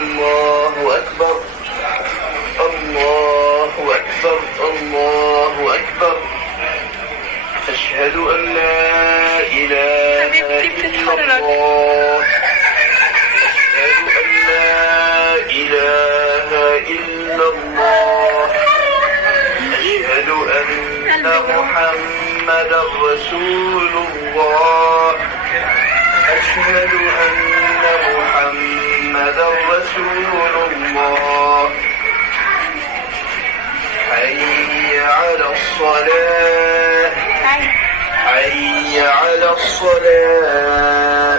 الله أكبر الله أكبر الله أكبر. أشهد أن لا إله إلا الله. أشهد أن لا إله إلا الله. أشهد أن محمدا رسول الله. أشهد أن محمدا رسول الله. حي على الصلاة حي على الصلاة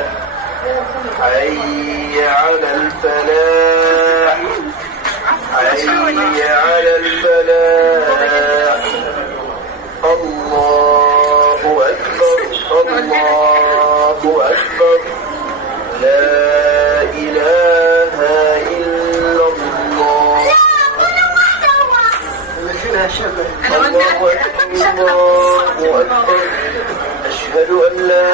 حي على الفلاح حي على الفلاح. الله أكبر الله أكبر. لا إله إلا الله. الله أكبر. أشهد أن لا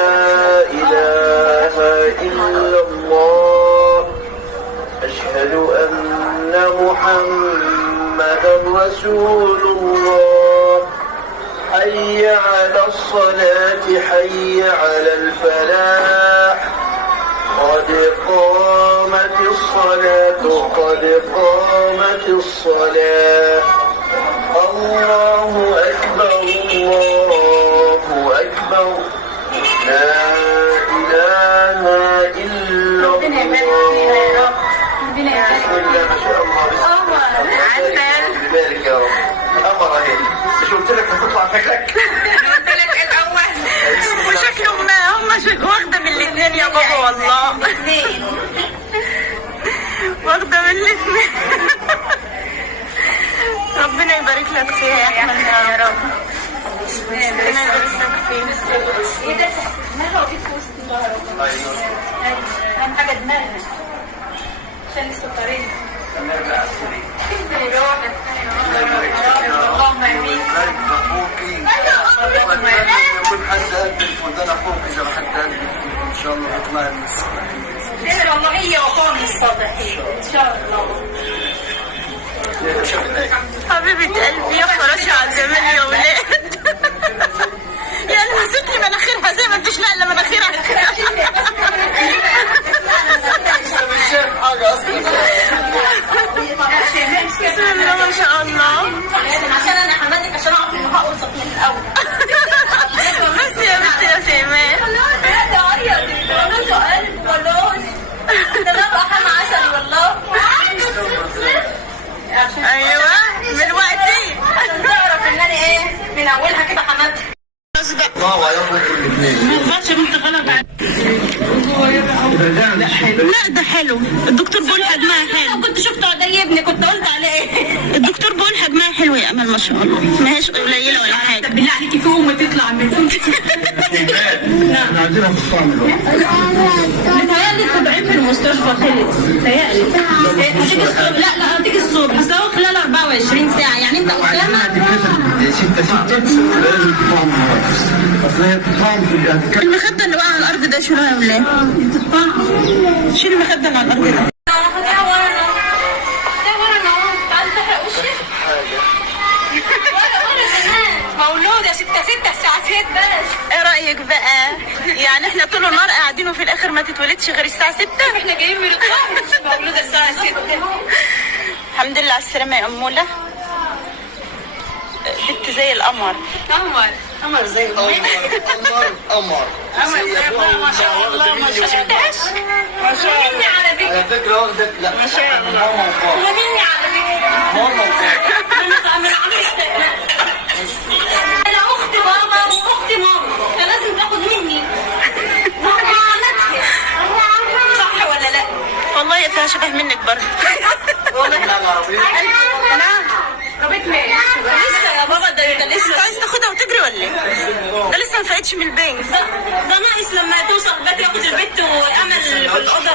إله إلا الله. أشهد أن محمدا رسول الله. حي على الصلاة حي على الفلاح. قد قامت الصلاة قد قامت الصلاة. الله أكبر الله أكبر. لا إله إلا الله. بسم الله ما شاء الله. بسم الله ببارك يا رب. أمر أهل مش قلت لك هتطلع فكرك؟ أنا قلت لك الأول وشكلهم ما هم واخدة من الاثنين يا بابا والله. واخدة من الاثنين. ربنا يبارك لك فيها يا أحمد يا رب. ربنا يبارك لك فيها. ايه ده؟ دماغها وفي وسط ظهرها. ايوه. اهم حاجه دماغها عشان السكريه. نرجع السرير. اللهم امين. يكون حد قد الفندق فوق إذا ما حد قد إن شاء الله يطلع من خير والله هي وقوم الصالحين ان شاء الله. حبيبة قلبي يا فراشة على الزمان يا ولاد. يعني مسكت لي مناخيرها زي ما انتش ناقله مناخيرها. مش شايف حاجة أصلا. بسم الله ما شاء الله. عشان انا حماتك عشان اعرف انه هقول صوت من الاول. بس يا بنتي يا شيماء. لا تعيط ده سؤال خلاص. ده انا بقى حما عسل والله. ايوه من وقتي. عشان تعرف ان انا ايه من اولها كده حماتك. الله يرضى الاثنين. ما ينفعش بنت غلط. لا ده حلو. الدكتور بيقول حجمها حلو. لو كنت شفته قدام ابني كنت قلت عليه ايه. الدكتور بيقول حجمها حلو يا امل ما شاء الله. ما هيش قليله ولا حاجه. بالله عليكي في ام تطلع من احنا عايزينها في الصامل. متهيألي التدعيم في المستشفى خلص. متهيألي هتيجي الصبح. لا هتيجي الصبح بس هو خلال 24 ساعة يعني انت قدامك. 6 لازم تطعم اصل هي تطعم في المخده اللي وقع على الارض ده شيلوها يا ولاد. شيل المخده اللي على الارض ده. مولودة 6 الساعة 6 بس. ايه رايك بقى؟ يعني احنا طول النهار قاعدين وفي الاخر ما تتولدش غير الساعه 6. احنا جايين من القاهرة. مولودة الساعة 6. الحمد لله على السلامه يا اموله. بنت زي القمر. قمر زي قمر زي ما شاء الله ما شاء الله. ما شاء الله على فكرة. على فكرة واخدك لا ما شاء الله. ومني على فكرة. ماما من عمري. انا اخت بابا واخت ماما فلازم تاخد مني. ماما عملتها. صح ولا لا؟ والله فيها شبه منك برضه. والله العربية. نعم. ربيتنا لسه يا بابا ده انت لسه. عايز تاخدها وتجري ولا ايه؟ ده لسه ما فاقتش من البنك. ده ناقص لما توصل البيت ياخد البت وامل في الاوضه.